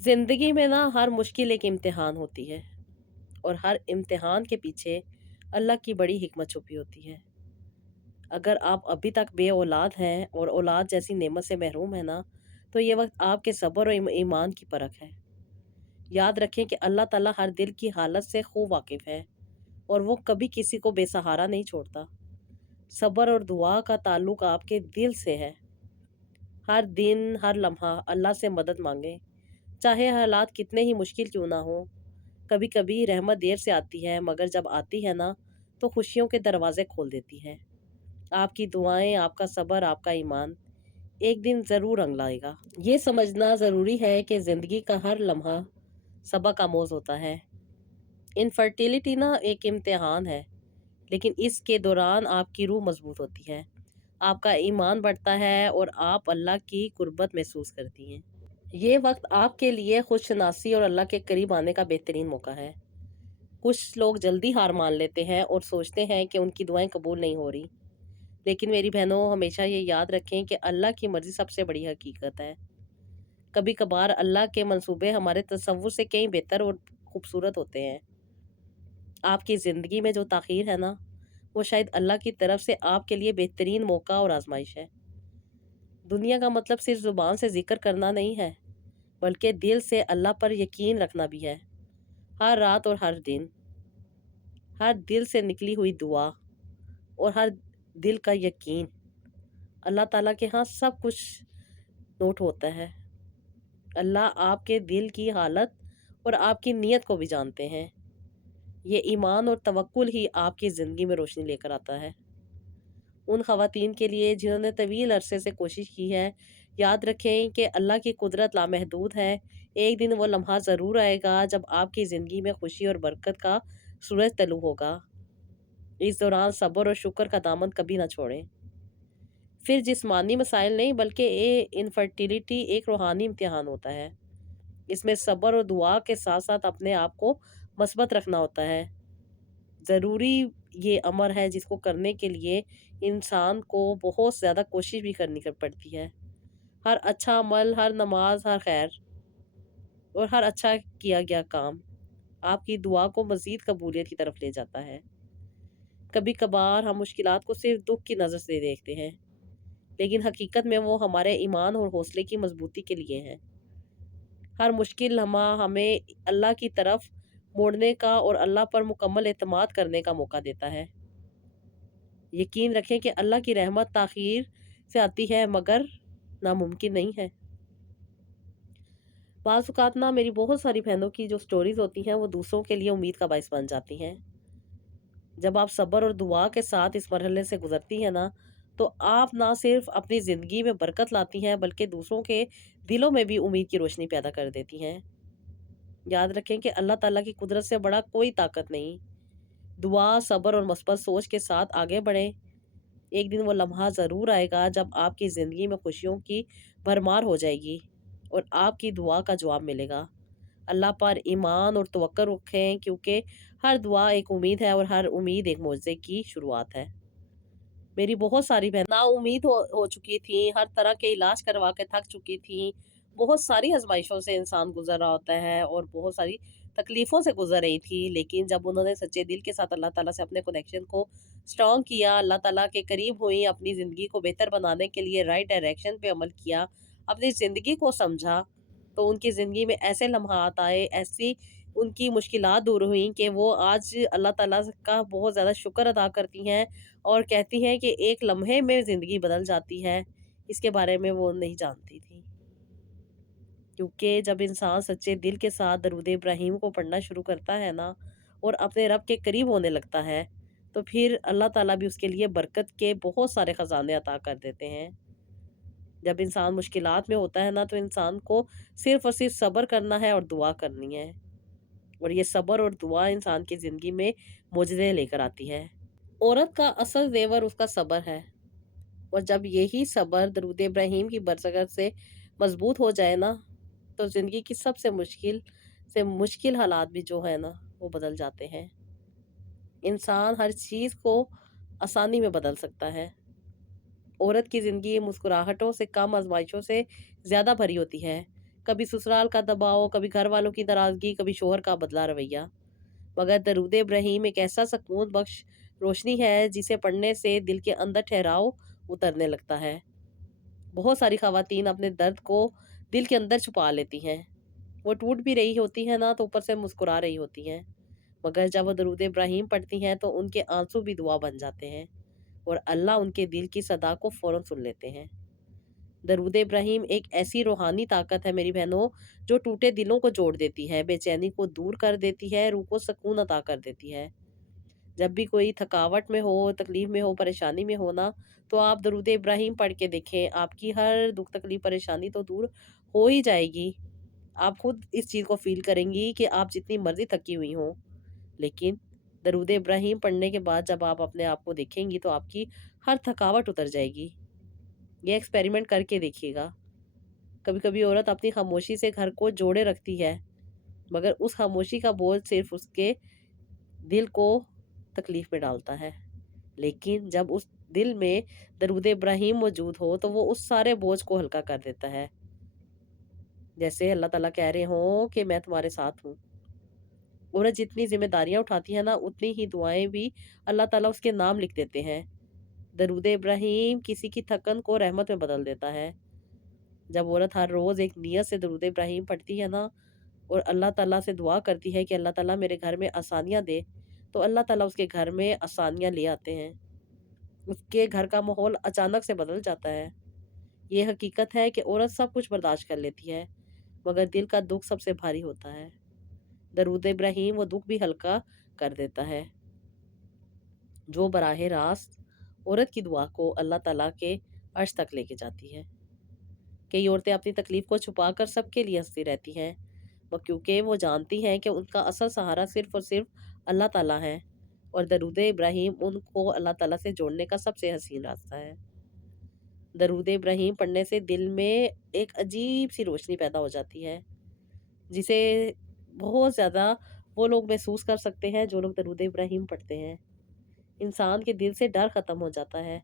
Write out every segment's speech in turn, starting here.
जिंदगी में ना हर मुश्किल एक इम्तिहान होती है। और हर इम्तिहान के पीछे अल्लाह की बड़ी हिकमत छुपी होती है। अगर आप अभी तक बे औलाद हैं और औलाद जैसी नेमत से महरूम है ना, तो ये वक्त आपके सब्र और ईमान की परख है। याद रखें कि अल्लाह ताला हर दिल की हालत से खूब वाकिफ है और वो कभी किसी को बेसहारा नहीं छोड़ता। सब्र और दुआ का ताल्लुक आपके दिल से है। हर दिन हर लम्हा अल्लाह से मदद मांगे, चाहे हालात कितने ही मुश्किल क्यों ना हो। कभी कभी रहमत देर से आती है, मगर जब आती है ना, तो खुशियों के दरवाजे खोल देती है। आपकी दुआएं, आपका सब्र, आपका ईमान एक दिन ज़रूर रंग लाएगा। ये समझना ज़रूरी है कि ज़िंदगी का हर लम्हा सबक आमोज होता है। इनफर्टिलिटी ना एक इम्तिहान है, लेकिन इसके दौरान आपकी रूह मजबूत होती है, आपका ईमान बढ़ता है और आप अल्लाह की कुर्बत महसूस करती हैं। ये वक्त आपके लिए खुशनासी और अल्लाह के करीब आने का बेहतरीन मौका है। कुछ लोग जल्दी हार मान लेते हैं और सोचते हैं कि उनकी दुआएं कबूल नहीं हो रही। लेकिन मेरी बहनों, हमेशा ये याद रखें कि अल्लाह की मर्ज़ी सबसे बड़ी हकीकत है। कभी कभार अल्लाह के मंसूबे हमारे तसव्वुर से कहीं बेहतर और खूबसूरत होते हैं। आपकी ज़िंदगी में जो ताख़ीर है ना, वो शायद अल्लाह की तरफ से आपके लिए बेहतरीन मौका और आजमाइश है। दुनिया का मतलब सिर्फ ज़ुबान से ज़िक्र करना नहीं है, बल्कि दिल से अल्लाह पर यकीन रखना भी है। हर रात और हर दिन, हर दिल से निकली हुई दुआ और हर दिल का यकीन, अल्लाह ताला के यहाँ सब कुछ नोट होता है। अल्लाह आपके दिल की हालत और आपकी नीयत को भी जानते हैं। ये ईमान और तवक्कुल ही आपकी ज़िंदगी में रोशनी लेकर आता है। उन ख़वातीन के लिए जिन्होंने तवील अरसे से कोशिश की है, याद रखें कि अल्लाह की कुदरत लामहदूद है। एक दिन वो लम्हा ज़रूर आएगा जब आपकी ज़िंदगी में खुशी और बरकत का सूरज तलू होगा। इस दौरान सब्र और शुक्र का दामन कभी ना छोड़ें। फिर जिस्मानी मसाइल नहीं, बल्कि इनफर्टिलिटी एक रूहानी इम्तिहान होता है। इसमें सब्र और दुआ के साथ साथ अपने आप को मस्बत रखना होता है। ज़रूरी ये अमर है जिसको करने के लिए इंसान को बहुत ज़्यादा कोशिश भी करनी पड़ती है। हर अच्छा अमल, हर नमाज, हर खैर और हर अच्छा किया गया काम आपकी दुआ को मज़ीद कबूलियत की तरफ ले जाता है। कभी कभार हम मुश्किलात को सिर्फ दुख की नज़र से देखते हैं, लेकिन हकीकत में वो हमारे ईमान और हौसले की मजबूती के लिए हैं। हर मुश्किल लम्हा हमें अल्लाह की तरफ मोड़ने का और अल्लाह पर मुकम्मल एतमाद करने का मौका देता है। यकीन रखें कि अल्लाह की रहमत ताख़ीर से आती है, मगर नामुमकिन नहीं है। बाज़ औक़ात ना मेरी बहुत सारी बहनों की जो स्टोरीज़ होती हैं, वो दूसरों के लिए उम्मीद का बाइस बन जाती हैं। जब आप सब्र और दुआ के साथ इस मरहले से गुजरती हैं ना, तो आप ना सिर्फ अपनी ज़िंदगी में बरकत लाती हैं, बल्कि दूसरों के दिलों में भी उम्मीद की रोशनी पैदा कर देती हैं। याद रखें कि अल्लाह ताला की कुदरत से बड़ा कोई ताकत नहीं। दुआ, सब्र और मस्बत सोच के साथ आगे बढ़ें। एक दिन वो लम्हा ज़रूर आएगा जब आपकी ज़िंदगी में खुशियों की भरमार हो जाएगी और आपकी दुआ का जवाब मिलेगा। अल्लाह पर ईमान और तवक्कुल रखें, क्योंकि हर दुआ एक उम्मीद है और हर उम्मीद एक मोज़े की शुरुआत है। मेरी बहुत सारी बहन नाउम्मीद हो चुकी थी, हर तरह के इलाज करवा के थक चुकी थी। बहुत सारी आज़माइशों से इंसान गुज़र रहा होता है और बहुत सारी तकलीफ़ों से गुज़र रही थी। लेकिन जब उन्होंने सच्चे दिल के साथ अल्लाह ताला से अपने कनेक्शन को स्ट्रॉन्ग किया, अल्लाह ताला के करीब हुई, अपनी ज़िंदगी को बेहतर बनाने के लिए राइट डायरेक्शन पे अमल किया, अपनी ज़िंदगी को समझा, तो उनकी ज़िंदगी में ऐसे लम्हात आए, ऐसी उनकी मुश्किलात दूर हुई कि वो आज अल्लाह ताला का बहुत ज़्यादा शुक्र अदा करती हैं और कहती हैं कि एक लम्हे में ज़िंदगी बदल जाती है। इसके बारे में वो नहीं जानती थी। क्योंकि जब इंसान सच्चे दिल के साथ दरूद इब्राहिम को पढ़ना शुरू करता है ना, और अपने रब के करीब होने लगता है, तो फिर अल्लाह ताला भी उसके लिए बरकत के बहुत सारे ख़ज़ाने अता कर देते हैं। जब इंसान मुश्किलात में होता है ना, तो इंसान को सिर्फ़ और सिर्फ़ सब्र करना है और दुआ करनी है। और ये सब्र और दुआ इंसान की ज़िंदगी में मुजज़े लेकर आती है। औरत का असल ज़ेवर उसका सब्र है, और जब यही सब्र दरूद इब्राहिम की बरकत से मज़बूत हो जाए ना, तो ज़िंदगी की सबसे मुश्किल से मुश्किल हालात भी जो है ना, वो बदल जाते हैं। इंसान हर चीज़ को आसानी में बदल सकता है। औरत की ज़िंदगी मुस्कुराहटों से कम, आज़माइशों से ज़्यादा भरी होती है। کبھی سسرال کا دباؤ، کبھی گھر والوں کی ناراضگی، کبھی شوہر کا بدلا رویہ۔ مگر درود ابراہیم ایک ایسا سکون بخش روشنی ہے جسے پڑھنے سے دل کے اندر ٹھہراؤ اترنے لگتا ہے۔ بہت ساری خواتین اپنے درد کو دل کے اندر چھپا لیتی ہیں، وہ ٹوٹ بھی رہی ہوتی ہیں نا تو اوپر سے مسکرا رہی ہوتی ہیں، مگر جب وہ درود ابراہیم پڑھتی ہیں تو ان کے آنسو بھی دعا بن جاتے ہیں اور اللہ ان کے دل کی صدا کو فوراً سن لیتے ہیں۔ درود ابراہیم ایک ایسی روحانی طاقت ہے میری بہنوں، جو ٹوٹے دلوں کو جوڑ دیتی ہے، بے چینی کو دور کر دیتی ہے، روح کو سکون عطا کر دیتی ہے۔ جب بھی کوئی تھکاوٹ میں ہو، تکلیف میں ہو، پریشانی میں ہو نا، تو آپ درود ابراہیم پڑھ کے دیکھیں، آپ کی ہر دکھ تکلیف پریشانی تو دور ہو ہی جائے گی۔ آپ خود اس چیز کو فیل کریں گی کہ آپ جتنی مرضی تھکی ہوئی ہوں، لیکن درود ابراہیم پڑھنے کے بعد جب آپ اپنے آپ کو دیکھیں گی تو آپ کی ہر تھکاوٹ اتر جائے گی۔ یہ ایکسپیریمنٹ کر کے دیکھیے گا۔ کبھی کبھی عورت اپنی خاموشی سے گھر کو جوڑے رکھتی ہے، مگر اس خاموشی کا بوجھ صرف اس کے دل کو تکلیف میں ڈالتا ہے، لیکن جب اس دل میں درود ابراہیم موجود ہو تو وہ اس سارے بوجھ کو ہلکا کر دیتا ہے، جیسے اللہ تعالیٰ کہہ رہے ہوں کہ میں تمہارے ساتھ ہوں۔ عورت جتنی ذمہ داریاں اٹھاتی ہے نا، اتنی ہی دعائیں بھی اللہ تعالیٰ اس کے نام لکھ دیتے ہیں۔ درود ابراہیم کسی کی تھکن کو رحمت میں بدل دیتا ہے۔ جب عورت ہر روز ایک نیت سے درود ابراہیم پڑھتی ہے نا اور اللہ تعالیٰ سے دعا کرتی ہے کہ اللہ تعالیٰ میرے گھر میں آسانیاں دے، تو اللہ تعالیٰ اس کے گھر میں آسانیاں لے آتے ہیں۔ اس کے گھر کا ماحول اچانک سے بدل جاتا ہے۔ یہ حقیقت ہے کہ عورت سب کچھ برداشت کر لیتی ہے، مگر دل کا دکھ سب سے بھاری ہوتا ہے۔ درود ابراہیم وہ دکھ بھی ہلکا کر دیتا ہے، جو براہ راست عورت کی دعا کو اللہ تعالیٰ کے عرش تک لے کے جاتی ہے۔ کئی عورتیں اپنی تکلیف کو چھپا کر سب کے لیے ہنستی رہتی ہیں، کیونکہ وہ جانتی ہیں کہ ان کا اصل سہارا صرف اور صرف اللہ تعالیٰ ہے، اور درود ابراہیم ان کو اللہ تعالیٰ سے جوڑنے کا سب سے حسین راستہ ہے۔ درود ابراہیم پڑھنے سے دل میں ایک عجیب سی روشنی پیدا ہو جاتی ہے، جسے بہت زیادہ وہ لوگ محسوس کر سکتے ہیں جو لوگ درود ابراہیم پڑھتے ہیں۔ انسان کے دل سے ڈر ختم ہو جاتا ہے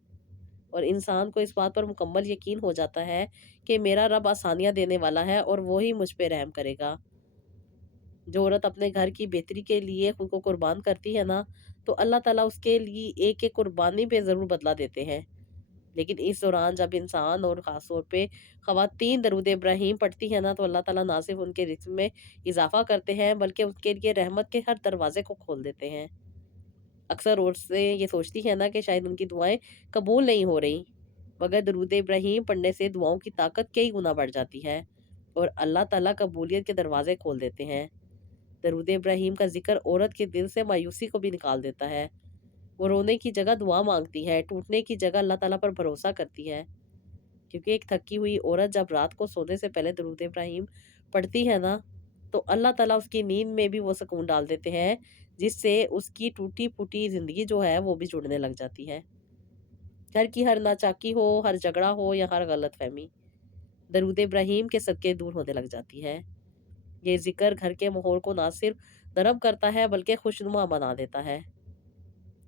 اور انسان کو اس بات پر مکمل یقین ہو جاتا ہے کہ میرا رب آسانیاں دینے والا ہے اور وہی مجھ پہ رحم کرے گا۔ جو عورت اپنے گھر کی بہتری کے لیے خود کو قربان کرتی ہے نا، تو اللہ تعالیٰ اس کے لیے ایک ایک قربانی پہ ضرور بدلہ دیتے ہیں۔ لیکن اس دوران جب انسان اور خاص طور پہ خواتین درود ابراہیم پڑھتی ہیں نا، تو اللہ تعالیٰ نہ صرف ان کے رزق میں اضافہ کرتے ہیں بلکہ ان کے لیے رحمت کے ہر دروازے کو کھول دیتے ہیں۔ اکثر عورتیں یہ سوچتی ہیں نا کہ شاید ان کی دعائیں قبول نہیں ہو رہی، مگر درود ابراہیم پڑھنے سے دعاؤں کی طاقت کئی گنا بڑھ جاتی ہے اور اللہ تعالیٰ قبولیت کے دروازے کھول دیتے ہیں۔ درود ابراہیم کا ذکر عورت کے دل سے مایوسی کو بھی نکال دیتا ہے۔ وہ رونے کی جگہ دعا مانگتی ہے، ٹوٹنے کی جگہ اللہ تعالیٰ پر بھروسہ کرتی ہے، کیونکہ ایک تھکی ہوئی عورت جب رات کو سونے سے پہلے درود ابراہیم پڑھتی ہے نا، تو اللہ تعالیٰ اس کی نیند میں بھی وہ سکون ڈال دیتے ہیں، جس سے اس کی ٹوٹی پھوٹی زندگی جو ہے وہ بھی جڑنے لگ جاتی ہے۔ گھر کی ہر ناچاکی ہو، ہر جھگڑا ہو یا ہر غلط فہمی درود ابراہیم کے صدقے دور ہونے لگ جاتی ہے۔ یہ ذکر گھر کے ماحول کو نہ صرف نرم کرتا ہے بلکہ خوشنما بنا دیتا ہے۔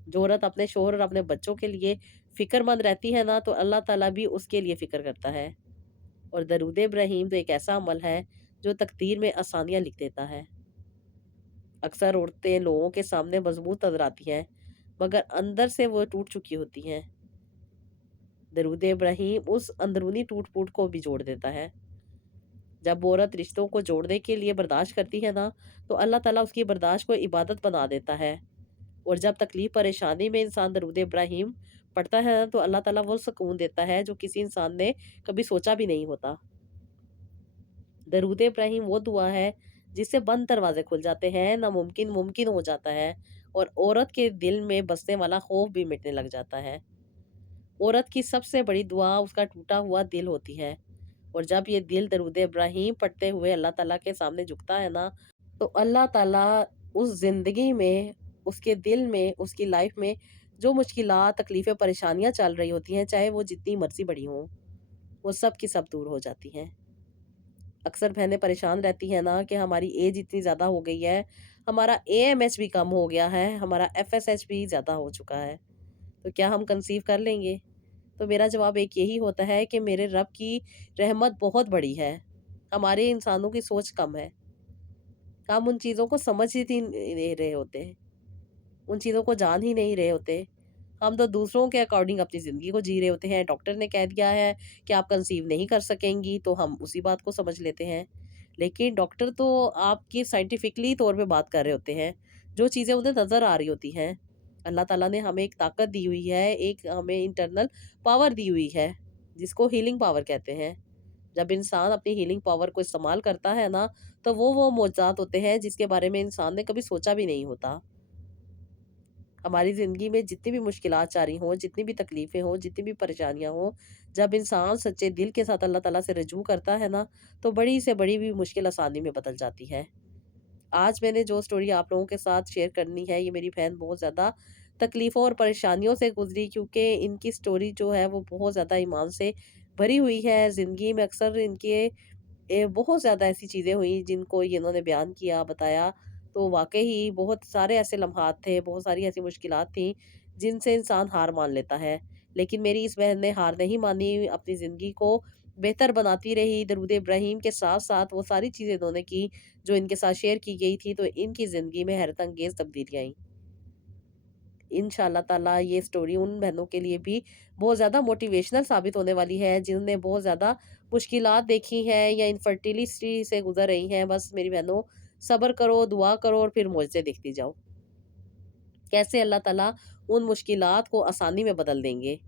جو عورت اپنے شوہر اور اپنے بچوں کے لیے فکر مند رہتی ہے نا، تو اللہ تعالیٰ بھی اس کے لیے فکر کرتا ہے، اور درود ابراہیم تو ایک ایسا عمل ہے جو تقدیر میں آسانیاں لکھ دیتا ہے۔ اکثر عورتیں لوگوں کے سامنے مضبوط نظر آتی ہیں، مگر اندر سے وہ ٹوٹ چکی ہوتی ہیں۔ درود ابراہیم اس اندرونی ٹوٹ پھوٹ کو بھی جوڑ دیتا ہے۔ جب عورت رشتوں کو جوڑنے کے لیے برداشت کرتی ہے نا، تو اللہ تعالیٰ اس کی برداشت کو عبادت بنا دیتا ہے، اور جب تکلیف پریشانی میں انسان درود ابراہیم پڑھتا ہے نا، تو اللہ تعالیٰ وہ سکون دیتا ہے جو کسی انسان نے کبھی سوچا بھی نہیں ہوتا۔ درود ابراہیم وہ دعا ہے جس سے بند دروازے کھل جاتے ہیں، ناممکن ممکن ہو جاتا ہے، اور عورت کے دل میں بسنے والا خوف بھی مٹنے لگ جاتا ہے۔ عورت کی سب سے بڑی دعا اس کا ٹوٹا ہوا دل ہوتی ہے، اور جب یہ دل درود ابراہیم پڑھتے ہوئے اللہ تعالیٰ کے سامنے جھکتا ہے نا، تو اللہ تعالیٰ اس زندگی میں، اس کے دل میں، اس کی لائف میں جو مشکلات، تکلیفیں، پریشانیاں چل رہی ہوتی ہیں، چاہے وہ جتنی مرضی بڑی ہوں، وہ سب کی سب دور ہو جاتی ہیں۔ اکثر بہنیں پریشان رہتی ہیں نا کہ ہماری ایج اتنی زیادہ ہو گئی ہے، ہمارا AMH بھی کم ہو گیا ہے، ہمارا FSH بھی زیادہ ہو چکا ہے، تو کیا ہم کنسیو کر لیں گے؟ تو میرا جواب ایک یہی ہوتا ہے کہ میرے رب کی رحمت بہت بڑی ہے، हमारे इंसानों की सोच कम है। हम उन चीज़ों को समझ ही नहीं रहे होते हैं, उन चीज़ों को जान ही नहीं रहे होते। हम तो दूसरों के अकॉर्डिंग अपनी ज़िंदगी को जी रहे होते हैं। डॉक्टर ने कह दिया है कि आप कंसीव नहीं कर सकेंगी, तो हम उसी बात को समझ लेते हैं। लेकिन डॉक्टर तो आपकी साइंटिफिकली तौर पे बात कर रहे होते हैं, जो चीज़ें उन्हें नज़र आ रही होती हैं। अल्लाह ताला ने हमें एक ताकत दी हुई है, एक हमें इंटरनल पावर दी हुई है, जिसको हीलिंग पावर कहते हैं। जब इंसान अपनी हीलिंग पावर को इस्तेमाल करता है ना, तो वो मौज़ात होते हैं जिसके बारे में इंसान ने कभी सोचा भी नहीं होता। हमारी ज़िंदगी में जितनी भी मुश्किलात आ रही हों, जितनी भी तकलीफ़ें हों, जितनी भी परेशानियाँ हों, जब इंसान सच्चे दिल के साथ अल्लाह ताला से रुजू करता है ना, तो बड़ी से बड़ी भी मुश्किल आसानी में बदल जाती है। आज मैंने जो स्टोरी आप लोगों के साथ शेयर करनी है, ये मेरी बहन बहुत ज़्यादा तकलीफ़ों और परेशानियों से गुज़री, क्योंकि इनकी स्टोरी जो है वो बहुत ज़्यादा ईमान से भरी हुई है। ज़िंदगी में अक्सर इनके बहुत ज़्यादा ऐसी चीज़ें हुई जिनको ये इन्होंने बयान किया, बताया, तो वाक़ई ही बहुत सारे ऐसे लम्हात थे, बहुत सारी ऐसी मुश्किलात थी, जिनसे इंसान हार मान लेता है। लेकिन मेरी इस बहन ने हार नहीं मानी, अपनी ज़िंदगी को बेहतर बनाती रही। दरूद इब्राहीम के साथ-साथ वो सारी चीज़ें इन्होंने की, जो इनके साथ शेयर की गई थी, तो इनकी ज़िंदगी में हैरत अंगेज़ तब्दीलियाँ आई। इंशाअल्लाह ताला ये स्टोरी उन बहनों के लिए भी बहुत ज़्यादा मोटिवेशनल साबित होने वाली है, जिन्होंने बहुत ज़्यादा मुश्किलात देखी हैं या इनफर्टिलिटी से गुज़र रही हैं। बस मेरी बहनों, सब्र करो, दुआ करो और फिर मुझसे देखती जाओ। कैसे अल्लाह ताला उन मुश्किलात को आसानी में बदल देंगे।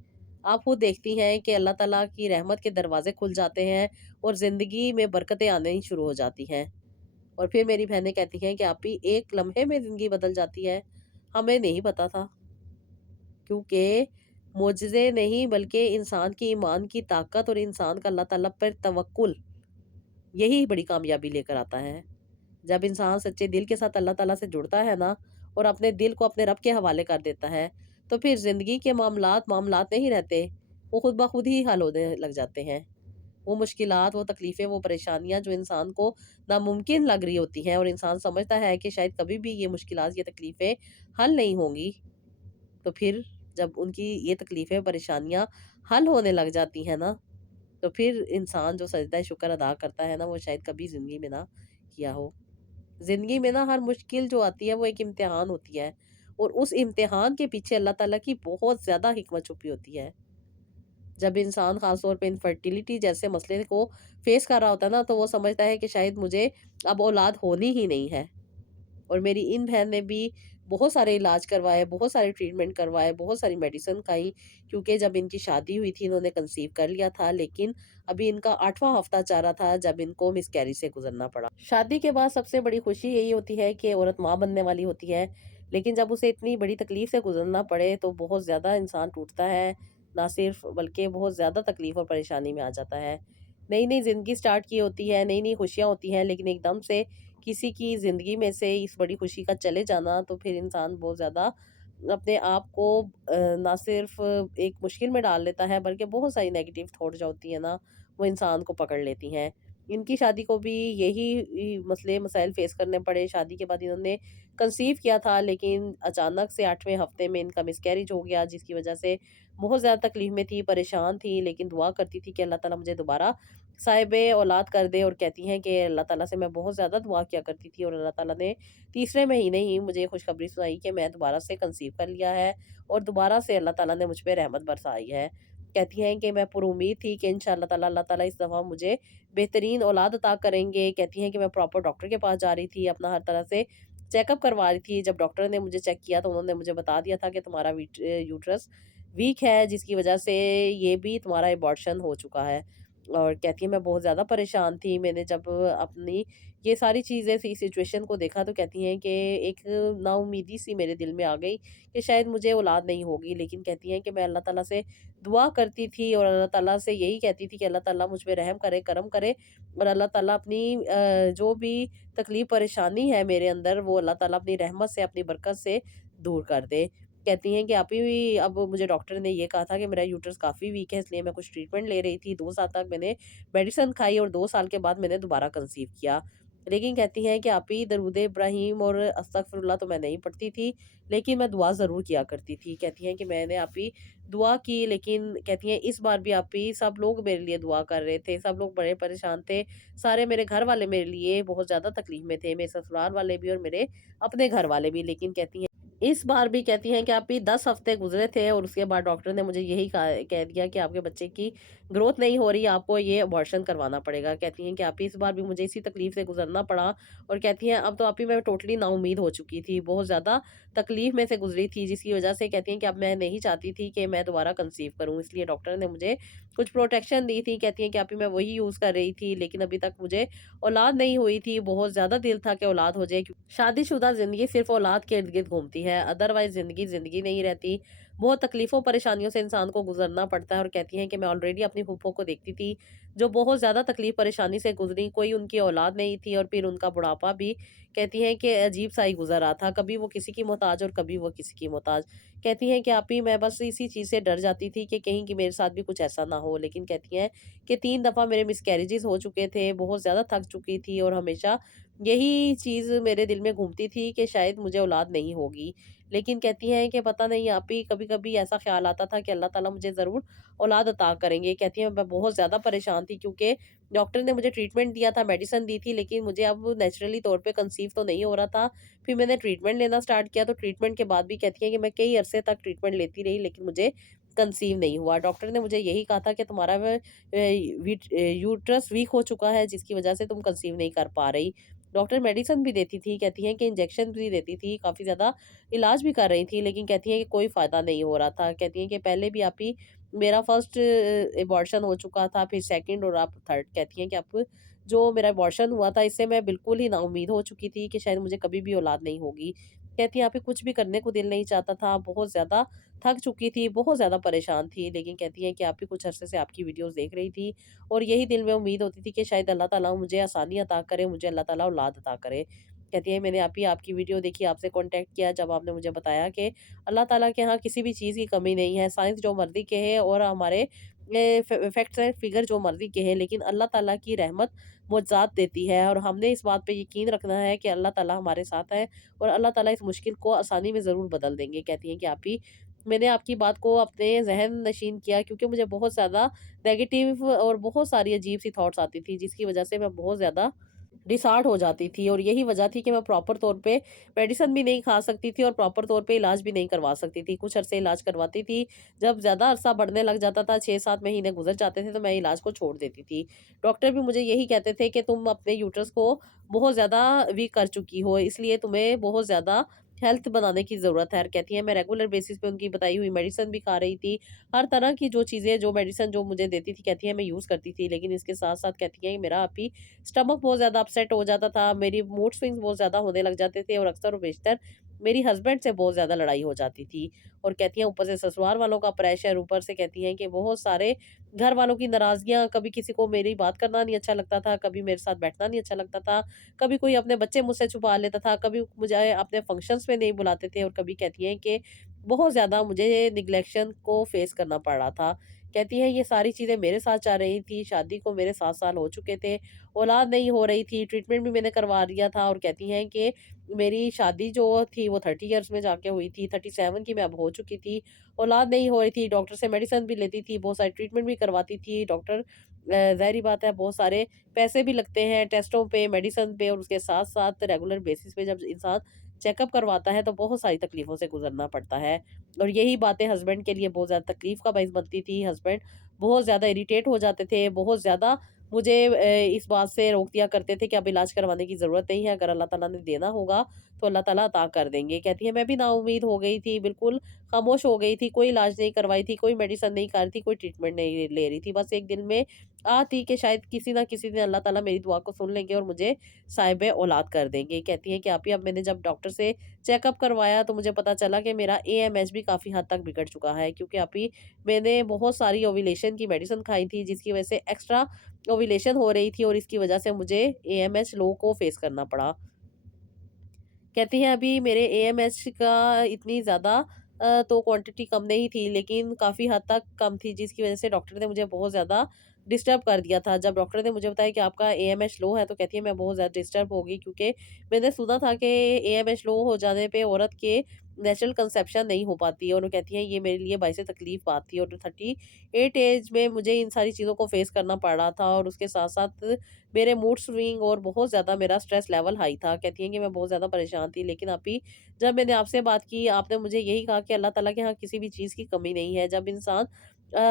आप खुद देखती हैं कि अल्लाह ताला की रहमत के दरवाज़े खुल जाते हैं और ज़िंदगी में बरकतें आनी शुरू हो जाती हैं। और फिर मेरी बहनें कहती हैं कि आप ही एक लम्हे में ज़िंदगी बदल जाती है। हमें नहीं पता था। क्योंकि मुऑजिज़े नहीं, बल्कि इंसान की ईमान की ताकत और इंसान का अल्लाह ताला पर तवक्कुल, यही बड़ी कामयाबी लेकर आता है। जब इंसान सच्चे दिल के साथ अल्लाह ताला से जुड़ता है ना, और अपने दिल को अपने रब के हवाले कर देता है, तो फिर ज़िंदगी के मामलात नहीं रहते, वो खुद ब खुद ही हल होने लग जाते हैं। वो मुश्किलात, वो तकलीफ़ें, वो परेशानियाँ जो इंसान को नामुमकिन लग रही होती हैं, और इंसान समझता है कि शायद कभी भी ये मुश्किलात, ये तकलीफ़ें हल नहीं होंगी, तो फिर जब उनकी ये तकलीफ़ें, परेशानियाँ हल होने लग जाती हैं ना, तो फिर इंसान जो सजदा शुक्र अदा करता है ना, वो शायद कभी ज़िंदगी में ना किया हो। ज़िंदगी में ना हर मुश्किल जो आती है वो एक इम्तिहान होती है, और उस इम्तिहान के पीछे अल्लाह ताला की बहुत ज़्यादा हिकमत छुपी होती है। जब इंसान ख़ास तौर पे इनफर्टिलिटी जैसे मसले को फ़ेस कर रहा होता है ना, तो वो समझता है कि शायद मुझे अब औलाद होनी ही नहीं है। और मेरी इन बहन ने भी बहुत सारे इलाज करवाए, बहुत सारे ट्रीटमेंट करवाए, बहुत सारी मेडिसिन खाई, क्योंकि जब इनकी शादी हुई थी इन्होंने कंसीव कर लिया था, लेकिन अभी इनका 8वाँ हफ्ता चल रहा था जब इनको मिसकैरेज से गुजरना पड़ा। शादी के बाद सबसे बड़ी खुशी यही होती है कि औरत माँ बनने वाली होती है, लेकिन जब उसे इतनी बड़ी तकलीफ से गुजरना पड़े तो बहुत ज़्यादा इंसान टूटता है, ना सिर्फ बल्कि बहुत ज़्यादा तकलीफ और परेशानी में आ जाता है। नई नई ज़िंदगी स्टार्ट की होती है, नई नई खुशियाँ होती हैं, लेकिन एकदम से किसी की ज़िंदगी में से इस बड़ी खुशी का चले जाना, तो फिर इंसान बहुत ज़्यादा अपने आप को ना सिर्फ़ एक मुश्किल में डाल लेता है, बल्कि बहुत सारी नेगेटिव थॉट जो होती हैं ना, वो इंसान को पकड़ लेती हैं। इनकी शादी को भी यही मसले मसाइल फ़ेस करने पड़े। शादी के बाद इन्होंने कंसीव किया था, लेकिन अचानक से 8वें हफ़्ते में इनका मिसकैरेज हो गया, जिसकी वज़ह से बहुत ज़्यादा तकलीफ़ में थी, परेशान थी, लेकिन दुआ करती थी कि अल्लाह ताला मुझे दोबारा साहिबे औलाद कर दे, और कहती हैं कि अल्लाह ताला से मैं बहुत ज़्यादा दुआ किया करती थी, और अल्लाह ताला ने तीसरे महीने ही मुझे खुशखबरी सुनाई कि मैं दोबारा से कंसीव कर लिया है, और दोबारा से अल्लाह ताला ने मुझ पे रहमत बरसाई है। कहती हैं कि मैं पुरुम्मीद थी कि इंशाअल्लाह ताला अल्लाह ताला इस दफ़ा मुझे बेहतरीन औलाद अता करेंगे। कहती हैं कि मैं प्रॉपर डॉक्टर के पास जा रही थी, अपना हर तरह से चेकअप करवा रही थी। जब डॉक्टर ने मुझे चेक किया तो उन्होंने मुझे बता दिया था कि तुम्हारा यूट्रस वीक है, जिसकी वजह से ये भी तुम्हारा एबॉर्शन हो चुका है। और कहती है मैं बहुत ज़्यादा परेशान थी। मैंने जब अपनी ये सारी चीज़ें सी सिचुएशन को देखा, तो कहती हैं कि एक नाउम्मीदी सी मेरे दिल में आ गई कि शायद मुझे औलाद नहीं होगी। लेकिन कहती हैं कि मैं अल्लाह ताला से दुआ करती थी, और अल्लाह ताला से यही कहती थी कि अल्लाह ताला मुझ पे रहम करे, करम करे, और अल्लाह ताला अपनी जो भी तकलीफ़ परेशानी है मेरे अंदर, वो अल्लाह ताला अपनी रहमत से, अपनी बरकत से दूर कर दे। कहती हैं कि अभी भी अब मुझे डॉक्टर ने ये कहा था कि मेरा यूट्रस काफ़ी वीक है, इसलिए मैं कुछ ट्रीटमेंट ले रही थी। 2 साल तक मैंने मेडिसिन खाई, और 2 साल के बाद मैंने दोबारा कंसीव किया। लेकिन कहती हैं कि आपी दरूद इब्राहिम और अस्तगफिरुल्लाह तो मैं नहीं पढ़ती थी, लेकिन मैं दुआ ज़रूर किया करती थी। कहती हैं कि मैंने आपी दुआ की, लेकिन कहती हैं इस बार भी आपी सब लोग मेरे लिए दुआ कर रहे थे, सब लोग बड़े परेशान थे। सारे मेरे घर वाले मेरे लिए बहुत ज़्यादा तकलीफ़ में थे, मेरे ससुराल वाले भी और मेरे अपने घर वाले भी। लेकिन कहती हैं इस बार भी कहती हैं कि आप ही 10 हफ्ते गुज़रे थे और उसके बाद डॉक्टर ने मुझे यही कह दिया कि आपके बच्चे की ग्रोथ नहीं हो रही, आपको ये अबॉर्शन करवाना पड़ेगा। कहती हैं कि आप ही इस बार भी मुझे इसी तकलीफ़ से गुज़रना पड़ा, और कहती हैं अब तो आप ही मैं टोटली नाउम्मीद हो चुकी थी, बहुत ज़्यादा तकलीफ़ में से गुज़री थी, जिसकी वज़ह से कहती हैं कि अब मैं नहीं चाहती थी कि मैं दोबारा कंसीव करूँ, इसलिए डॉक्टर ने मुझे कुछ प्रोटेक्शन दी थी। कहती हैं कि आप ही मैं वही यूज़ कर रही थी, लेकिन अभी तक मुझे औलाद नहीं हुई थी। बहुत ज़्यादा दिल था कि औलाद हो जाए, शादीशुदा ज़िंदगी सिर्फ़ औलाद के इर्द-गिर्द घूमती है, अदरवाइज़ ज़िंदगी ज़िंदगी नहीं रहती। बहुत तकलीफ़ों परेशानियों से इंसान को गुज़रना पड़ता है, और कहती हैं कि मैं ऑलरेडी अपनी फूफो को देखती थी, जो बहुत ज़्यादा तकलीफ़ परेशानी से गुज़री, कोई उनकी औलाद नहीं थी, और फिर उनका बुढ़ापा भी कहती हैं कि अजीब-सा ही गुज़र रहा था, कभी वो किसी की मोहताज और कभी वो किसी की मोहताज। कहती हैं कि आप ही मैं बस इसी चीज़ से डर जाती थी कि कहीं कि मेरे साथ भी कुछ ऐसा ना हो। लेकिन कहती हैं कि 3 दफ़ा मेरे मिसकैरेजेज़ हो चुके थे, बहुत ज़्यादा थक चुकी थी, और हमेशा यही चीज़ मेरे दिल में घूमती थी कि शायद मुझे औलाद नहीं होगी। लेकिन कहती हैं कि पता नहीं आप ही कभी-कभी ऐसा ख़्याल आता था कि अल्लाह ताला मुझे ज़रूर औलाद अता करेंगे। कहती हैं मैं बहुत ज़्यादा परेशान थी, क्योंकि डॉक्टर ने मुझे ट्रीटमेंट दिया था, मेडिसिन दी थी, लेकिन मुझे अब नेचुरली तौर पे कंसीव तो नहीं हो रहा था। फिर मैंने ट्रीटमेंट लेना स्टार्ट किया, तो ट्रीटमेंट के बाद भी कहती हैं कि मैं कई अरसे तक ट्रीटमेंट लेती रही, लेकिन मुझे कंसीव नहीं हुआ। डॉक्टर ने मुझे यही कहा था कि तुम्हारा यूट्रस वीक हो चुका है, जिसकी वज़ह से तुम कंसीव नहीं कर पा रही। डॉक्टर मेडिसिन भी देती थी, कहती हैं कि इंजेक्शन भी देती थी, काफ़ी ज़्यादा इलाज भी कर रही थी, लेकिन कहती हैं कि कोई फ़ायदा नहीं हो रहा था। कहती हैं कि पहले भी आप ही मेरा फर्स्ट एबॉर्शन हो चुका था, फिर सेकंड और अब थर्ड। कहती हैं कि अब जो मेरा एबॉर्शन हुआ था, इससे मैं बिल्कुल ही नाउम्मीद हो चुकी थी कि शायद मुझे कभी भी औलाद नहीं होगी। कहती हैं आप ही कुछ भी करने को दिल नहीं चाहता था, बहुत ज़्यादा थक चुकी थी, बहुत ज़्यादा परेशान थी। लेकिन कहती हैं कि आप ही कुछ अरसे से आपकी वीडियोज़ देख रही थी, और यही दिल में उम्मीद होती थी कि शायद अल्लाह ताला मुझे आसानी अता करे, मुझे अल्लाह ताला औलाद अता करे। कहती है मैंने आप ही आपकी वीडियो देखी, आपसे कॉन्टैक्ट किया, जब आपने मुझे बताया कि अल्लाह ताला के यहाँ किसी भी चीज़ की कमी नहीं है, साइंस जो मर्ज़ी कहे और हमारे फैक्ट्स एंड फिगर जो मर्ज़ी कहे, लेकिन अल्लाह ताला की रहमत मुअज़्ज़ात देती है, और हमने इस बात पे यकीन रखना है कि अल्लाह ताला हमारे साथ है, और अल्लाह ताला इस मुश्किल को आसानी में ज़रूर बदल देंगे। कहती हैं कि आप ही मैंने आपकी बात को अपने ज़हन नशीन किया, क्योंकि मुझे बहुत ज़्यादा नेगेटिव और बहुत सारी अजीब-सी थॉट्स आती थी, जिसकी वज़ह से मैं बहुत ज़्यादा डिसहार्ट हो जाती थी, और यही वजह थी कि मैं प्रॉपर तौर पे मेडिसिन भी नहीं खा सकती थी, और प्रॉपर तौर पे इलाज भी नहीं करवा सकती थी। कुछ अरसे इलाज करवाती थी, जब ज़्यादा अरसा बढ़ने लग जाता था, 6-7 महीने गुज़र जाते थे, तो मैं इलाज को छोड़ देती थी। डॉक्टर भी मुझे यही कहते थे कि तुम अपने यूट्रस को बहुत ज़्यादा वीक कर चुकी हो, इसलिए तुम्हें बहुत ज़्यादा हेल्थ बनाने की ज़रूरत है। और कहती हैं मैं रेगुलर बेसिस पे उनकी बताई हुई मेडिसिन भी खा रही थी। हर तरह की जो चीज़ें, जो मेडिसिन जो मुझे देती थी, कहती हैं मैं यूज़ करती थी, लेकिन इसके साथ-साथ कहती हैं मेरा अभी स्टमक बहुत ज़्यादा अपसेट हो जाता था, मेरी मूड स्विंग्स बहुत ज़्यादा होने लग जाते थे, और अक्सर और बेशतर मेरी हस्बैंड से बहुत ज़्यादा लड़ाई हो जाती थी। और कहती हैं ऊपर से ससुराल वालों का प्रेशर, ऊपर से कहती हैं कि बहुत सारे घर वालों की नाराज़गियाँ, कभी किसी को मेरी बात करना नहीं अच्छा लगता था, कभी मेरे साथ बैठना नहीं अच्छा लगता था, कभी कोई अपने बच्चे मुझसे छुपा लेता था, कभी मुझे अपने फंक्शंस में नहीं बुलाते थे, और कभी कहती हैं कि बहुत ज़्यादा मुझे निग्लेक्शन को फेस करना पड़ रहा था। कहती हैं ये सारी चीज़ें मेरे साथ चल रही थी, शादी को मेरे 7 साल हो चुके थे, औलाद नहीं हो रही थी, ट्रीटमेंट भी मैंने करवा लिया था, और कहती हैं कि मेरी शादी जो थी वो 30 इयर्स में जाके हुई थी, 37 की मैं अब हो चुकी थी, औलाद नहीं हो रही थी, डॉक्टर से मेडिसिन भी लेती थी, बहुत सारी ट्रीटमेंट भी करवाती थी। डॉक्टर ज़ाहिर-सी बात है बहुत सारे पैसे भी लगते हैं टेस्टों पे, मेडिसिन पे, और उसके साथ-साथ रेगुलर बेसिस पे जब इंसान चेकअप करवाता है, तो बहुत सारी तकलीफ़ों से गुज़रना पड़ता है। और यही बातें हस्बैंड के लिए बहुत ज़्यादा तकलीफ़ का बाइस बनती थी। हस्बैंड बहुत ज़्यादा इरिटेट हो जाते थे, बहुत ज़्यादा मुझे इस बात से रोक दिया करते थे कि अब इलाज करवाने की ज़रूरत नहीं है, अगर अल्लाह ताला ने देना होगा, तो अल्लाह ताला अता कर देंगे। कहती है मैं भी नाउम्मीद हो गई थी, बिल्कुल खामोश हो गई थी, कोई इलाज नहीं करवाई थी, कोई मेडिसिन नहीं खा रही थी, कोई ट्रीटमेंट नहीं ले रही थी। बस एक दिल में थी कि शायद किसी न किसी दिन अल्लाह ताला मेरी दुआ को सुन लेंगे और मुझे साहिब औलाद कर देंगे। कहती हैं कि आप ही अब मैंने जब डॉक्टर से चेकअप करवाया, तो मुझे पता चला कि मेरा एएमएच भी काफ़ी हद तक बिगड़ चुका है, क्योंकि अभी मैंने बहुत सारी ओव्यूलेशन की मेडिसिन खाई थी, जिसकी वजह से एक्स्ट्रा ओव्यूलेशन हो रही थी, और इसकी वजह से मुझे एएमएच लो को फेस करना पड़ा। कहती हैं अभी मेरे एएमएच का इतनी ज़्यादा तो क्वांटिटी कम नहीं थी, लेकिन काफ़ी हद तक कम थी, जिसकी वज़ह से डॉक्टर ने मुझे बहुत ज़्यादा डिस्टर्ब कर दिया था। जब डॉक्टर ने मुझे बताया कि आपका एएमएच लो है, तो कहती है मैं बहुत ज़्यादा डिस्टर्ब हो गई, क्योंकि मैंने सुना था कि एएमएच लो हो जाने पे औरत के नेचुरल कंसेप्शन नहीं हो पाती है, और वो कहती हैं ये मेरे लिए बायसे तकलीफ बात थी, और 38 एज में मुझे इन सारी चीज़ों को फेस करना पड़ रहा था, और उसके साथ साथ मेरे मूड स्विंग और बहुत ज़्यादा मेरा स्ट्रेस लेवल हाई था। कहती हैं कि मैं बहुत ज़्यादा परेशान थी, लेकिन अभी जब मैंने आपसे बात की, आपने मुझे यही कहा कि अल्लाह ताला के यहाँ किसी भी चीज़ की कमी नहीं है। जब इंसान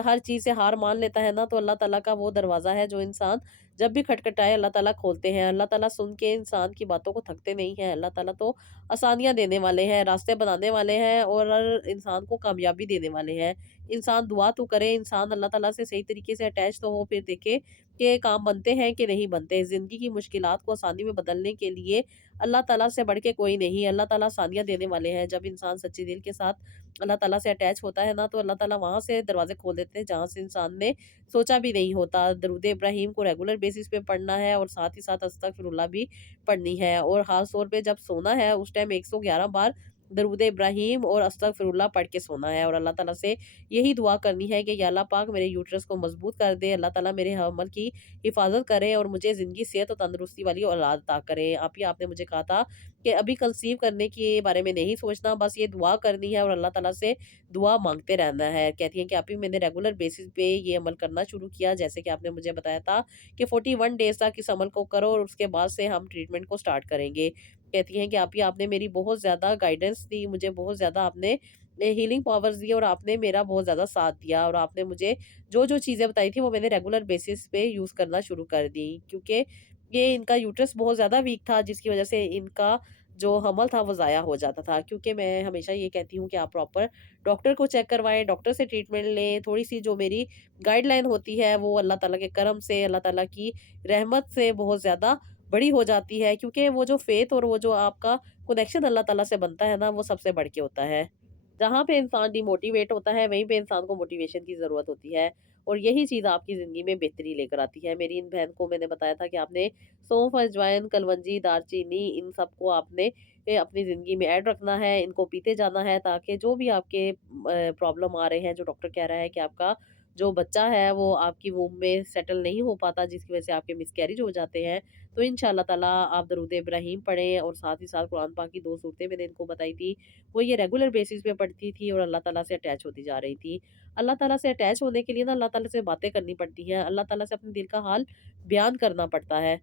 हर चीज़ से हार मान लेता है ना, तो अल्लाह ताला का वो दरवाज़ा है जो इंसान जब भी खटखटाए अल्लाह ताला खोलते हैं। अल्लाह ताला सुन के इंसान की बातों को थकते नहीं हैं। अल्लाह ताला तो आसानियाँ देने वाले हैं, रास्ते बनाने वाले हैं, और इंसान को कामयाबी देने वाले हैं। इंसान दुआ तो करे, इंसान अल्लाह ताला से सही तरीके से अटैच तो हो, फिर देखे कि काम बनते हैं कि नहीं बनते। ज़िंदगी की मुश्किलात को आसानी में बदलने के लिए अल्लाह ताला से बढ़ के कोई नहीं। अल्लाह ताला आसानियाँ देने वाले हैं। जब इंसान सच्चे दिल के साथ अल्लाह ताला से अटैच होता है ना, तो अल्लाह ताला वहाँ से दरवाज़े खोल देते हैं जहाँ से इंसान ने सोचा भी नहीं होता। दरूद इब्राहिम को रेगुलर बेसिस पे पढ़ना है, और साथ ही साथ अस्तगफिरुल्लाह भी पढ़नी है, और ख़ास तौर पे जब सोना है उस टाइम 111 बार दरूद इब्राहिम और अस्तगफिरुल्लाह पढ़ के सोना है, और अल्लाह ताला से यही दुआ करनी है कि या अल्लाह पाक मेरे यूट्रस को मजबूत कर दे, अल्लाह ताला मेरे हमल की हिफाजत करे, और मुझे ज़िंदगी सेहत और तंदुरुस्ती वाली औलाद अता करे। आप ही आपने मुझे कहा था कि अभी कंसीव करने के बारे में नहीं सोचना, बस ये दुआ करनी है और अल्लाह ताला से दुआ मांगते रहना है। कहती हैं कि आप ही मैंने रेगुलर बेसिस पे ये अमल करना शुरू किया, जैसे कि आपने मुझे बताया था कि 41 डेज तक इस अमल को करो, और उसके बाद से हम ट्रीटमेंट को स्टार्ट करेंगे। कहती हैं कि आप ही आपने मेरी बहुत ज़्यादा गाइडेंस दी, मुझे बहुत ज़्यादा आपने हीलिंग पावर्स दी, और आपने मेरा बहुत ज़्यादा साथ दिया, और आपने मुझे जो चीज़ें बताई थी वो मैंने रेगुलर बेसिस पे यूज़ करना शुरू कर दी, क्योंकि ये इनका यूट्रस बहुत ज़्यादा वीक था, जिसकी वजह से इनका जो हमल था वो ज़ाया हो जाता था। क्योंकि मैं हमेशा ये कहती हूँ कि आप प्रॉपर डॉक्टर को चेक करवाएँ, डॉक्टर से ट्रीटमेंट लें। थोड़ी-सी जो मेरी गाइडलाइन होती है वो अल्लाह ताला के करम से, अल्लाह ताला की रहमत से बहुत ज़्यादा बड़ी हो जाती है, क्योंकि वो जो फ़ेथ और वो जो आपका कनेक्शन अल्लाह ताला से बनता है ना, वो सबसे बढ़ के होता है। जहाँ पे इंसान डिमोटिवेट होता है, वहीं पे इंसान को मोटिवेशन की ज़रूरत होती है, और यही चीज़ आपकी ज़िंदगी में बेहतरी लेकर आती है। मेरी इन बहन को मैंने बताया था कि आपने सौंफ, अजवाइन, कलवंजी, दालचीनी, इन सबको आपने अपनी ज़िंदगी में ऐड रखना है, इनको पीते जाना है, ताकि जो भी आपके प्रॉब्लम आ रहे हैं, जो डॉक्टर कह रहा है कि आपका जो बच्चा है वो आपकी वूम्ब में सेटल नहीं हो पाता, जिसकी वजह से आपके मिसकैरेज हो जाते हैं, तो इंशाअल्लाह ताला आप दरूद इब्राहिम पढ़ें, और साथ ही साथ कुरान पाक की 2 सूरतें मैंने इनको बताई थी, वो ये रेगुलर बेसिस पे पढ़ती थी, और अल्लाह ताला से अटैच होती जा रही थी। अल्लाह ताला से अटैच होने के लिए ना अल्लाह ताला से बातें करनी पड़ती हैं, अल्लाह ताला से अपने दिल का हाल बयान करना पड़ता है।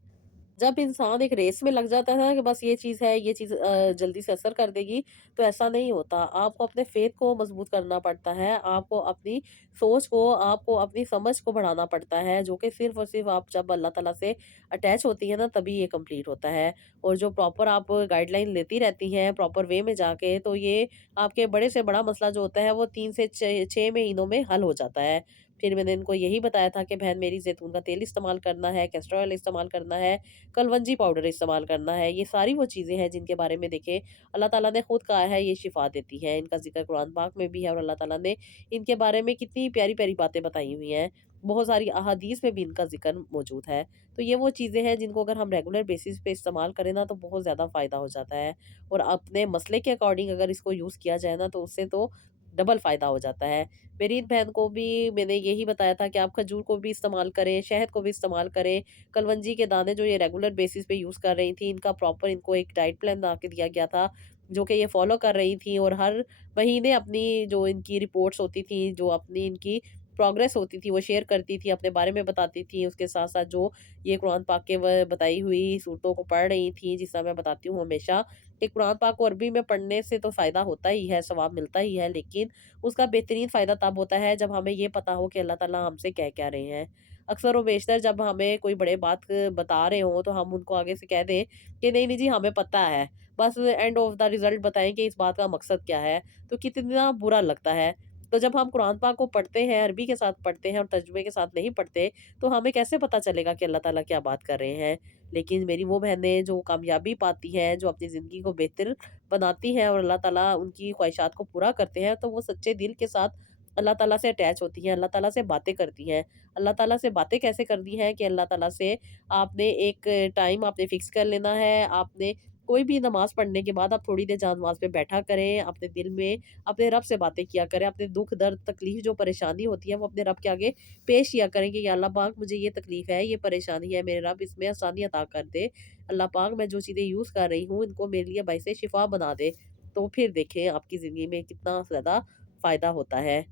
जब इंसान एक रेस में लग जाता है ना कि बस ये चीज़ है, ये चीज़ जल्दी से असर कर देगी, तो ऐसा नहीं होता। आपको अपने फ़ेथ को मज़बूत करना पड़ता है, आपको अपनी सोच को, आपको अपनी समझ को बढ़ाना पड़ता है, जो कि सिर्फ़ और सिर्फ़ आप जब अल्लाह ताला से अटैच होती हैं ना, तभी ये कंप्लीट होता है। और जो प्रॉपर आप गाइडलाइन लेती रहती हैं, प्रॉपर वे में जाके, तो ये आपके बड़े से बड़ा मसला जो होता है, वो 3 से 6 महीनों में हल हो जाता है। फिर मैंने इनको यही बताया था कि बहन मेरी, ज़ैतून का तेल इस्तेमाल करना है, कैस्टर ऑयल इस्तेमाल करना है, कलवंजी पाउडर इस्तेमाल करना है। ये सारी वो चीज़ें हैं जिनके बारे में देखिए अल्लाह ताला ने खुद कहा है ये शिफ़ा देती हैं। इनका ज़िक्र कुरान पाक में भी है, और अल्लाह ताला ने इनके बारे में कितनी प्यारी-प्यारी बातें बताई हुई हैं। बहुत सारी अहादीस में भी इनका ज़िक्र मौजूद है। तो ये वो चीज़ें हैं जिनको अगर हम रेगुलर बेसिस पे इस्तेमाल करें ना, तो बहुत ज़्यादा फ़ायदा हो जाता है, और अपने मसले के अकॉर्डिंग अगर इसको यूज़ किया जाए ना, तो उससे तो डबल फ़ायदा हो जाता है। मेरी इन बहन को भी मैंने यही बताया था कि आप खजूर को भी इस्तेमाल करें, शहद को भी इस्तेमाल करें, कलवंजी के दाने जो ये रेगुलर बेसिस पे यूज़ कर रही थी, इनका प्रॉपर इनको एक डाइट प्लान बना के दिया गया था, जो कि ये फ़ॉलो कर रही थी, और हर महीने अपनी जो इनकी रिपोर्ट्स होती थी, जो अपनी इनकी प्रोग्रेस होती थी, वो शेयर करती थी, अपने बारे में बताती थी। उसके साथ-साथ जो ये कुरान पाक के व बताई हुई सूरतों को पढ़ रही थी, जिस तरह मैं बताती हूँ हमेशा कि कुरान पाक को अरबी में पढ़ने से तो फ़ायदा होता ही है, सवाब मिलता ही है, लेकिन उसका बेहतरीन फ़ायदा तब होता है जब हमें ये पता हो कि अल्लाह ताला हमसे कह क्या रहे हैं। अक्सर व बेशतर जब हमें कोई बड़े बात बता रहे हों, तो हम उनको आगे से कह दें कि नहीं, नहीं जी हमें पता है। बस एंड ऑफ द रिज़ल्ट बताएँ कि इस बात का मकसद क्या है, तो कितना बुरा लगता है। तो जब हम कुरान पाक को पढ़ते हैं, अरबी के साथ पढ़ते हैं और तर्जुमे के साथ नहीं पढ़ते, तो हमें कैसे पता चलेगा कि अल्लाह ताला क्या बात कर रहे हैं। लेकिन मेरी वो बहनें जो कामयाबी पाती हैं, जो अपनी ज़िंदगी को बेहतर बनाती हैं, और अल्लाह ताला उनकी ख्वाहिशात को पूरा करते हैं, तो वो सच्चे दिल के साथ अल्लाह ताला से अटैच होती हैं, अल्लाह ताला से बातें करती हैं। अल्लाह ताला से बातें कैसे करनी हैं कि अल्लाह ताला से आपने एक टाइम आपने फ़िक्स कर लेना है, आपने कोई भी नमाज़ पढ़ने के बाद आप थोड़ी देर जहाँ नमाज़ पे बैठा करें, अपने दिल में अपने रब से बातें किया करें, अपने दुःख, दर्द, तकलीफ़ जो परेशानी होती है वो अपने रब के आगे पेश किया करें कि या अल्लाह पाक मुझे ये तकलीफ़ है, ये परेशानी है, मेरे रब इसमें आसानी अता कर दे। अल्लाह पाक मैं जो चीज़ें यूज़ कर रही हूँ इनको मेरे लिए बाइसे शिफ़ा बना दे। तो फिर देखें आपकी ज़िंदगी में कितना ज़्यादा फ़ायदा होता है।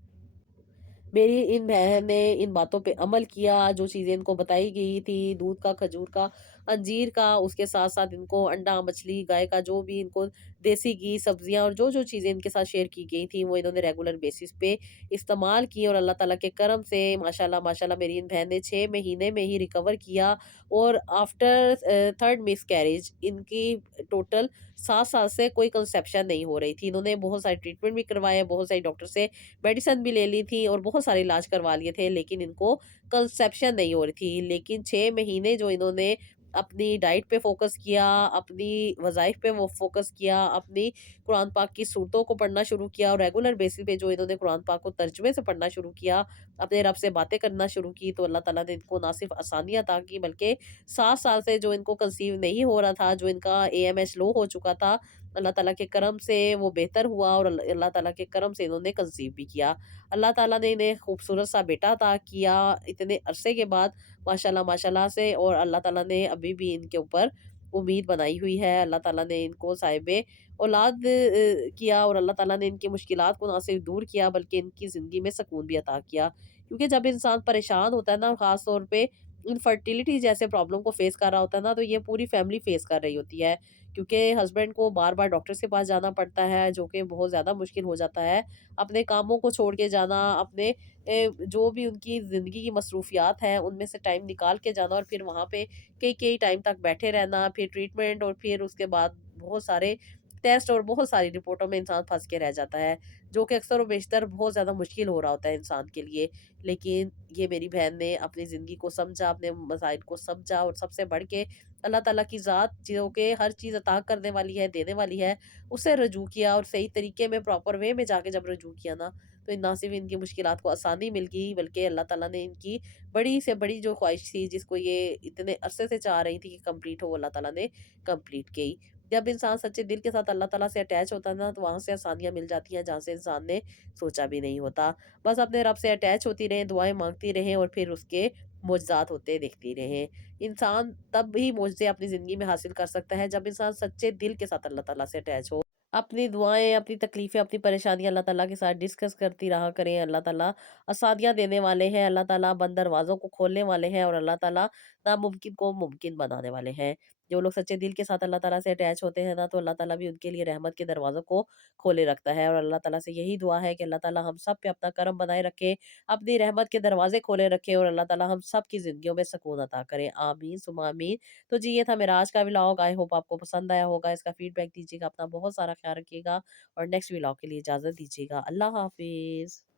मेरी इन बहन ने इन बातों पे अमल किया, जो चीज़ें इनको बताई गई थी, दूध का, खजूर का, अंजीर का, उसके साथ-साथ इनको अंडा, मछली, गाय का जो भी इनको देसी घी, सब्जियाँ और जो-जो चीज़ें इनके साथ शेयर की गई थी, वो इन्होंने रेगुलर बेसिस पे इस्तेमाल की और अल्लाह ताला के करम से माशाल्लाह माशाल्लाह मेरी इन बहन ने 6 महीने में ही रिकवर किया और आफ्टर 3rd मिसकैरेज इनकी टोटल 7 साल से कोई कंसेप्शन नहीं हो रही थी। इन्होंने बहुत सारे ट्रीटमेंट भी करवाए, बहुत सारे डॉक्टर से मेडिसिन भी ले ली थी और बहुत सारे इलाज करवा लिए थे, लेकिन इनको कंसेप्शन नहीं हो रही थी। लेकिन 6 महीने जो इन्होंने अपनी डाइट पे फ़ोकस किया, अपनी वज़ाइफ पे वो फ़ोकस किया, अपनी कुरान पाक की सूरतों को पढ़ना शुरू किया और रेगुलर बेसिस पे जो इन्होंने कुरान पाक को तर्जुमे से पढ़ना शुरू किया, अपने रब से बातें करना शुरू की, तो अल्लाह ताला ने इनको ना सिर्फ़ आसानियाँ अता की, बल्कि 7 साल से जो इनको कंसीव नहीं हो रहा था, जो इनका एएमएच लो हो चुका था, अल्लाह ताला के करम से वो बेहतर हुआ और अल्लाह ताला के करम से इन्होंने कंसीव भी किया। अल्लाह ताला ने इन्हें खूबसूरत सा बेटा अता किया इतने अरसे के बाद माशाल्लाह माशाल्लाह से और अल्लाह ताला ने अभी भी इनके ऊपर उम्मीद बनाई हुई है। अल्लाह ताला ने इनको साहिबे औलाद किया और अल्लाह ताला ने इनकी मुश्किलात को ना सिर्फ दूर किया बल्कि इनकी ज़िंदगी में सुकून भी अता किया। क्योंकि जब इंसान परेशान होता है ना ख़ास तौर पे इनफर्टिलिटी जैसे प्रॉब्लम को फेस कर रहा होता है ना, तो ये पूरी फैमिली फेस कर रही होती है। क्योंकि हस्बैंड को बार-बार डॉक्टर के पास जाना पड़ता है, जो कि बहुत ज़्यादा मुश्किल हो जाता है। अपने कामों को छोड़ के जाना, अपने जो भी उनकी ज़िंदगी की मसरूफ़ियात हैं, उनमें से टाइम निकाल के जाना और फिर वहाँ पे कई-कई टाइम तक बैठे रहना, फिर ट्रीटमेंट और फिर उसके बाद बहुत सारे टेस्ट और बहुत सारी रिपोर्टों में इंसान फँस के रह जाता है, जो कि अक्सर और बेशतर बहुत ज़्यादा मुश्किल हो रहा होता है इंसान के लिए। लेकिन ये मेरी बहन ने अपनी ज़िंदगी को समझा, अपने मसाइल को समझा और सबसे बढ़ के अल्लाह ताला की ज़ात जो कि हर चीज़ अता करने वाली है, देने वाली है, उससे रुजू किया और सही तरीके में प्रॉपर वे में जाके जब रुजू किया ना, तो ना सिर्फ़ इनकी मुश्किलात को आसानी मिल गई, बल्कि अल्लाह ताला ने इनकी बड़ी से बड़ी जो ख़्वाहिश थी, जिसको ये इतने अरसे से चाह रही थी कि कंप्लीट हो, वो अल्लाह ताला ने कंप्लीट की। जब इंसान सच्चे दिल के साथ अल्लाह ताला से अटैच होता है ना, तो वहाँ से आसानियाँ मिल जाती हैं, जहाँ से इंसान ने सोचा भी नहीं होता। बस अपने रब से अटैच होती रहें, दुआएँ माँगती रहें और फिर उसके मुअज़्ज़ात होते देखती रहें। इंसान तब ही मोज़े अपनी ज़िंदगी में हासिल कर सकता है जब इंसान सच्चे दिल के साथ अल्लाह ताला से अटैच हो। अपनी दुआएँ, अपनी तकलीफ़ें, अपनी परेशानियाँ अल्लाह ताला के साथ डिस्कस करती रहा करें। अल्लाह ताला आसानियाँ देने वाले हैं, अल्लाह ताला बंद दरवाज़ों को खोलने वाले हैं और अल्लाह ताला नामुमकिन को मुमकिन बनाने वाले हैं। जो लोग सच्चे दिल के साथ अल्लाह ताला से अटैच होते हैं ना, तो अल्लाह ताला भी उनके लिए रहमत के दरवाज़ों को खोले रखता है और अल्लाह ताला से यही दुआ है कि अल्लाह ताला हम सब पे अपना करम बनाए रखे, अपनी रहमत के दरवाज़े खोले रखे और अल्लाह ताला हम सब की ज़िंदगियों में सुकून अता करे। आमीन सुम्मा आमीन। तो जी, ये था मेरा आज का व्लॉग। आई होप आपको पसंद आया होगा। इसका फीडबैक दीजिएगा। अपना बहुत सारा ख़्याल रखिएगा और नेक्स्ट व्लॉग के लिए इजाज़त दीजिएगा। अल्लाह हाफ़िज़।